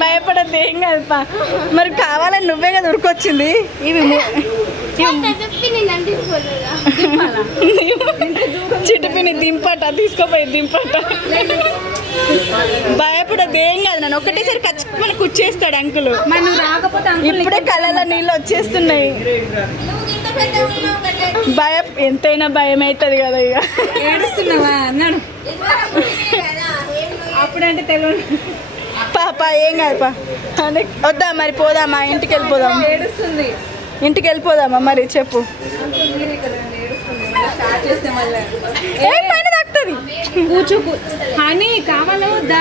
భయపడద్దు, ఏం కాదు పా. మరి కావాలని నువ్వే కదా ఉరికొచ్చింది. ఇవి చిట్టుపిని దింపట, తీసుకోపోయి దింపట. భయపడద్దు, ఏం కాదు. నన్ను ఒకటేసారి ఖచ్చితంగా కూర్చేస్తాడు అంకులు. ఇప్పుడే కళ్ళలో నీళ్ళు వచ్చేస్తున్నాయి. భయం ఎంతైనా భయం అవుతుంది కదా. ఇక ఏడుస్తున్నావా అన్నాడు అప్పుడంటే తెలియదు. పాప ఏం కాదు పా. వద్దా మరి పోదామా? ఇంటికి వెళ్ళిపోదాం. ఏడుస్తుంది. ఇంటికి వెళ్ళిపోదామా మరి? చెప్పు. కూర్చోకు హనీ కావాలా వద్దా?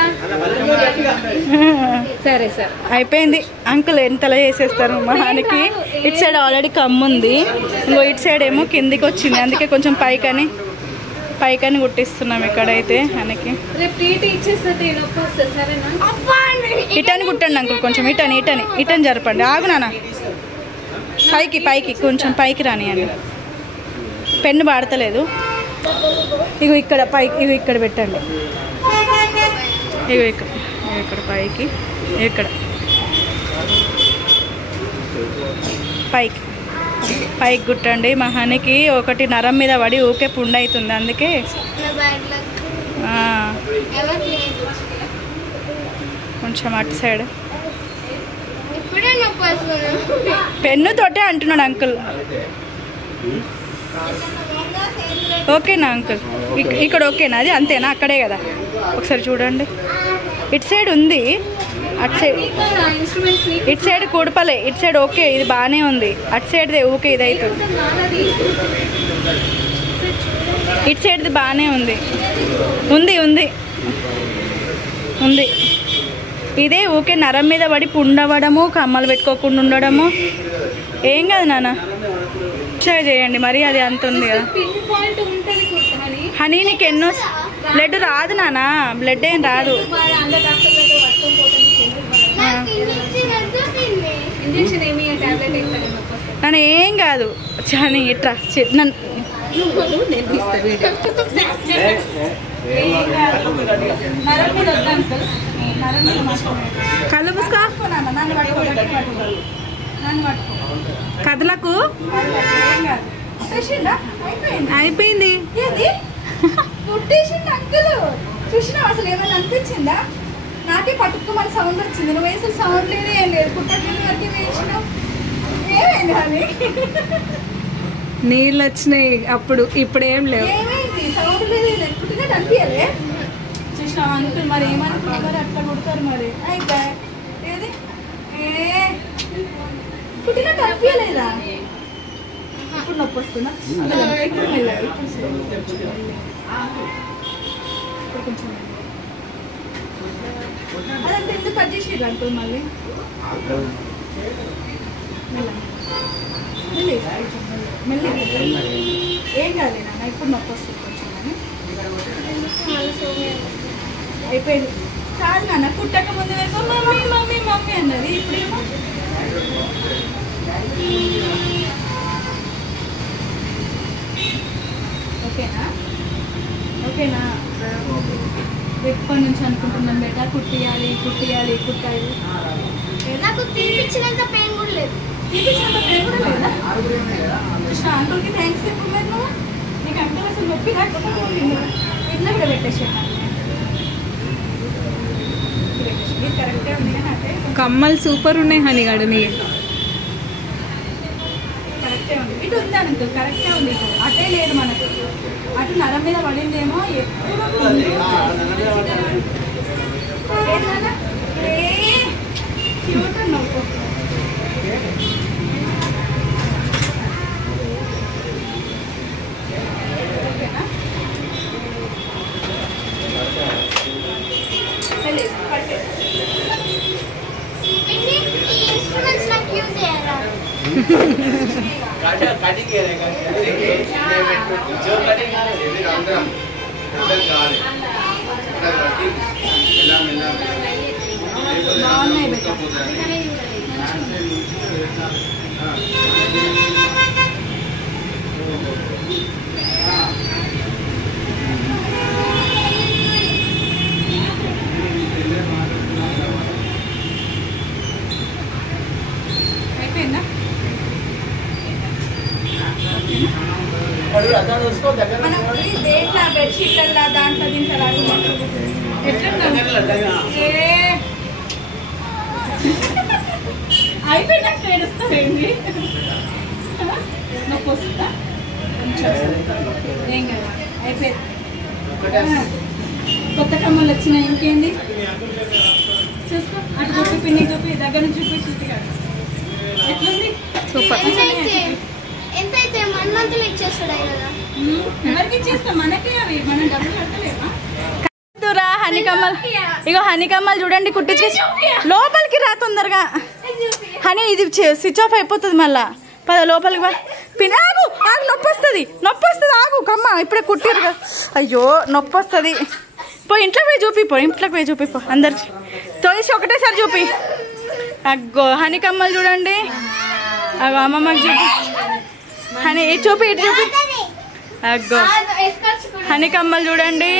సరే సరే అయిపోయింది. అంకుల్ ఎంతలా చేసేస్తారు మా హానికి. ఇటు సైడ్ ఆల్రెడీ కమ్ము ఉంది, ఇంకో ఇటు సైడ్ ఏమో కిందికి వచ్చింది. అందుకే కొంచెం పైకని కుట్టిస్తున్నాం ఇక్కడైతే హానికి. ఇటని కుట్టండి అంకుల్, కొంచెం ఇటని జరపండి. ఆగు నాన్న, పైకి కొంచెం పైకి రానియండి. పెన్ను వాడతలేదు. ఇగో ఇక్కడ పైకి, ఇవి ఇక్కడ పెట్టండి. ఇగో ఇక్కడ పైకి, ఇక్కడ పైకి కుట్టండి. మా హనికి ఒకటి నరం మీద పడి ఊకే పుండు అవుతుంది, అందుకే కొంచెం అటు సైడ్ పెన్ను తోటే అంటున్నాడు అంకుల్. ఓకేనా అంకుల్? ఇక్కడ ఓకేనా? అది అంతేనా? అక్కడే కదా, ఒకసారి చూడండి. ఇటు సైడ్ ఉంది, అటు సైడ్ ఇటు సైడ్ కుడపలే. ఇటు సైడ్ ఓకే, ఇది బాగానే ఉంది. అటు సైడ్దే ఓకే ఇది అవుతుంది. ఇటు సైడ్ది బాగానే ఉంది. ఉంది ఇదే ఊకే నరం మీద పడి పుండవడము, కమ్మలు పెట్టుకోకుండా ఉండడము. ఏం కాదు నాన్న, ట్రై చేయండి. మరి అది అంత ఉంది కదా హనీ. నీకు ఎన్నో బ్లడ్ రాదు నాన్న, బ్లడ్ ఏం రాదు. నన్ను ఏం కాదు చాని. ఇట్రా నన్ను కళ్ళు మూసుకో. కథలకు అయిపోయింది. చూసినా అసలు ఏమైనా అనిపించిందా? నాకే పట్టుకోమని సౌండ్ వచ్చింది. నువ్వు వేసిన సౌండ్ లేదు, ఏం లేదు. పుట్టకి వరకు వేసినావు, ఏమైంది అని. నీళ్ళు వచ్చినాయి అప్పుడు, ఇప్పుడు ఏం లేవు. ఏమైంది? సౌండ్ లేదు, పుట్టినట్టు అనిపించలే. చూసినా అంకుల్ మరి ఏమనుకున్నా మరి అట్లా కొడతారు మరి. అయితే ఏది పుట్టినట్టు అనిపించలేదా? ఇప్పుడు నొప్పి వస్తుందా? ఇప్పుడు మెల్లగా, ఇప్పుడు కొంచెం అదంతా ఎందుకు కట్ చేసిర్రు అంకుల్? మళ్ళీ మెల్లగా ఏం కాదు నాన్న, ఇప్పుడు నొప్పి వస్తుంది కొంచెం అని. అయిపోయింది. కాదు నాన్న, పుట్టక ముందు వరకు మమ్మీ మమ్మీ మమ్మీ అన్నది, ఇప్పుడేమో ఓకేనా? ఎప్పటి నుంచి అనుకుంటున్నాను బేటా, కుట్టియాలి. నాకు తీపిచ్చినంత పెయిన్ కూడా లేదు. లేదా? అంకుల్కి థ్యాంక్స్ చెప్పలేదు. నీకు అంకుల్ అసలు నొప్పి కాకపోతే ఇట్లా కూడా పెట్టేసాను. కరెక్టే ఉంది కానీ అదే కమ్మలు సూపర్ ఉన్నాయి హనీ గాడు. నీ కరెక్టే ఉంది. ఇటు ఉంది అంకుల్, కరెక్టే ఉంది. ఇటు అటే లేదు మనకు. అటు నరం మీద పడిందేమో. ఎప్పుడు క్యూట్ నవ్వు. అయిపోయినట్టు ఏడుస్తావేంటి? నొప్పి వస్తుందా? ఏం కదా అయిపోయింది. కొత్త కమ్మలు వచ్చినాయి, ఇంకేంది చూసుకో. అటు చూపి, పిన్ని చూపి, దగ్గర నుంచి చూపి. చూపి కాదు ఎట్లుంది? సూపర్. ఎంత అయితే 1 month ఇచ్చేస్తాడు ఆయన. ఎవరికి ఇచ్చేస్తాం? మనకే అవి, మనం డబ్బులు కట్టలేమా? హనీ కమ్మలు, ఇగో హనీ కమ్మలు చూడండి కుట్టించి లోపలికి రా తొందరగా. హనీ ఇది స్విచ్ ఆఫ్ అయిపోతుంది మళ్ళా. పద లోపలికి బా. పిన్ ఆగు ఆగు, నొప్పి వస్తుంది, నొప్పి వస్తుంది. ఆగు కమ్మ, ఇప్పుడే కుట్టిరు కదా. అయ్యో నొప్పి వస్తుంది. పోయి ఇంట్లోకి పోయి చూపిపో, ఇంట్లోకి పోయి చూపిపో. అందరికి తోసి ఒకటేసారి చూపి. అగ్గో హనీ కమ్మలు చూడండి. అగో అమ్మమ్మకి చూపి. హనీ ఇటు చూపి, ఇటు చూపి. అగ్గో హనీ కమ్మలు చూడండి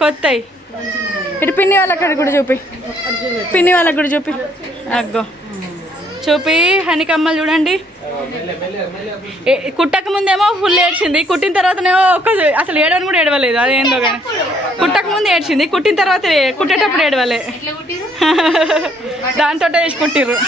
కొత్తవి. ఇటు పిన్ని వాళ్ళకి కూడా చూపి, పిన్ని వాళ్ళకి కూడా చూపి. అగ్గో చూపి హనీ కమ్మలు చూడండి. కుట్టక ముందేమో ఫుల్ ఏడ్చింది, కుట్టిన తర్వాతనేమో అసలు ఏడవని కూడా ఏడవలేదు. అదేందో కానీ కుట్టక ముందు ఏడ్చింది, కుట్టిన తర్వాత కుట్టేటప్పుడు ఏడవలే. దాంతో వేసి కుట్టిర్రు.